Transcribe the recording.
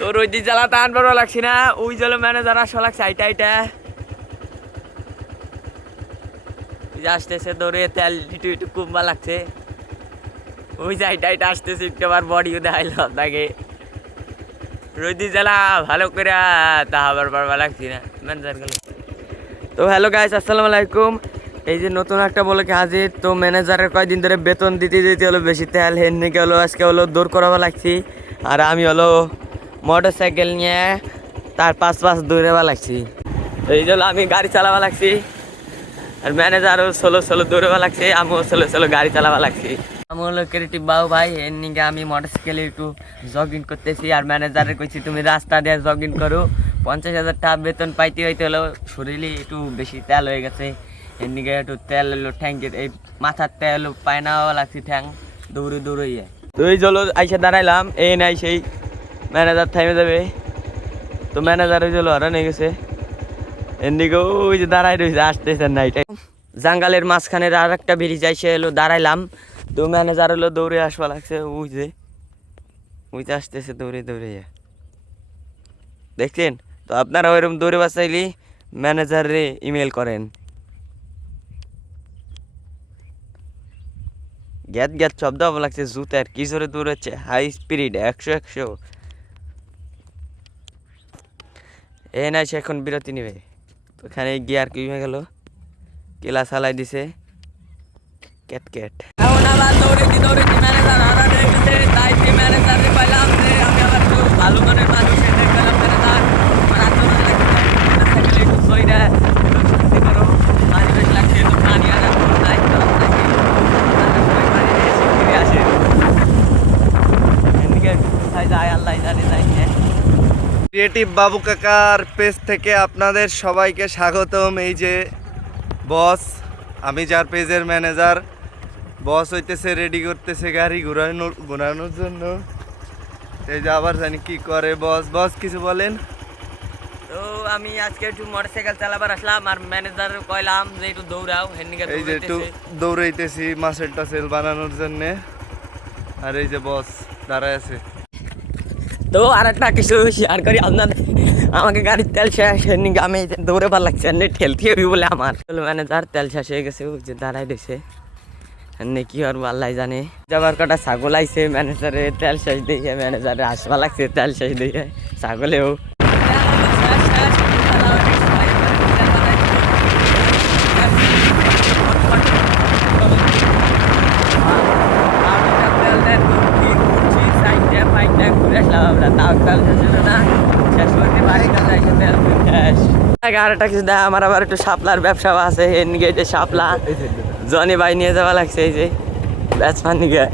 তোর ওই দিন জ্বালা টান বড় লাগছে না, ওই জল ম্যানেজার আসা লাগছে আইটা আইটা আসতেছে দৌড়ে তেল একটু একটু কুম্বা লাগছে, ওই যে আইটা আইটা আসতেছে একটু আবার বডিও দেখাইল আপনাকে রোদি জ্বালা ভালো করে তা আবার বারবার লাগছি না ম্যানেজার গেল। তো হ্যালো গাইস, আসসালামু আলাইকুম। এই যে নতুন একটা বলে কি হাজির। তো ম্যানেজারের কয়দিন ধরে বেতন দিতে দিতে হলো বেশি তেল হেনকে হলো আজকে হলো দৌড় করাবা লাগছি, আর আমি হলো মোটর সাইকেল নিয়ে তার পাঁচ দৌড়াবা লাগছি। এই জন্য আমি গাড়ি চালাবা লাগছি, আর ম্যানেজারও সোলো সোলো দৌড়াবা লাগছে, আমিও সোলো সোলো গাড়ি চালাবা লাগছি। আমি হলো ক্রিয়েটিভ বাবু ভাই, এর নিকে আমি মোটর সাইকেলে একটু জগিং করতেছি, আর ম্যানেজারের কইছি তুমি রাস্তা দিয়ে জগিং করো, 50,000 টাকা বেতন পাইতে হইতে হলো শরীরে একটু বেশি তেল হয়ে গেছে, এর নিকে একটু তেল এলো ট্যাঙ্কের এই মাথার তেল পায়নাও লাগছে ঠ্যাং দৌড়ে দৌড়াইয়া। তো এই চলো আইসা দাঁড়াইলাম, এই নাই সেই ম্যানেজার থামে যাবে, তো ম্যানেজার ওই চলো হারান হয়ে গেছে, এদিকে ওই যে দাঁড়াই রয়েছে আসতেছে না। এটা জাঙ্গালের মাঝখানে আর একটা ব্রিজ আইসে এলো দাঁড়াইলাম, তো ম্যানেজার হলো দৌড়ে আসবা লাগছে, ওই যে আসতেছে দৌড়ে দৌড়ে দেখছেন। তো আপনারা ওইরকম দৌড়ে বাঁচাইলি ম্যানেজারে ইমেল করেন। গ্যাত গ্যাত শব্দ হওয়া লাগছে, জুতার কি জোরে দৌড়াচ্ছে, হাই স্পিড 100 এ নাই সে এখন বিরতি নেবে। তো এখানে গিয়ার কি হয়ে গেল, কেলা চালাই দিছে ক্যাট ক্যাট। এখন আবার দৌড়েছি ম্যানেজার হারান হয়ে গেছে, তাই সেই ম্যানেজারে পাইলাম যে আমি আবার একটু ভালো মনের মানুষ এনে গেলাম ম্যানেজার আমার আন্দোলন লাগছে একটু সইরা একটু শান্তি করো, পানি বেশ লাগছে একটু পানি আনার দায়িত্ব আপনাকে, ফিরে আসে এদিকে কোথায় যায় আল্লাহ জানে যাই। ক্রিয়েটিভ বাবু কাকার পেজ থেকে আপনাদের সবাইকে স্বাগতম। এই যে বস, আমি যার পেজের ম্যানেজার, বস হইতেছে রেডি করতেছে গাড়ি ঘোরানোর জন্য। এই যে আবার জানি কি করে বস কিছু বলেন। তো আমি আজকে একটু মোটরসাইকেল চালাবার আসলাম, আর ম্যানেজার কইলাম যে একটু দৌড়াও, এই যে একটু দৌড়াইতেছি মাসেল টাসেল বানানোর জন্য, আর এই যে বস দাঁড়ায় আছে। তো আর একটা কিছু শেয়ার করি আপনাদের, আমাকে গাড়ির তেল শেষ হয়নি, আমি দৌড়ে ভালো লাগছে নেট খেলতে হবে বলে আমার ম্যানেজার তেল শেষ হয়ে গেছে, যে দাঁড়াই দিয়েছে কি আর আল্লাহ জানে। যাবার কটা ছাগল আইছে, ম্যানেজারে তেল শেষ দিয়ে ম্যানেজারে আসবা লাগছে তেল শেষ দিয়ে ছাগলেও। আমার আবার একটু শাপলার ব্যবসা আছে, এর নিকে যে শাপলা জনি ভাই নিয়ে যাওয়া লাগছে, এই যে ব্যাটসম্যান নিকে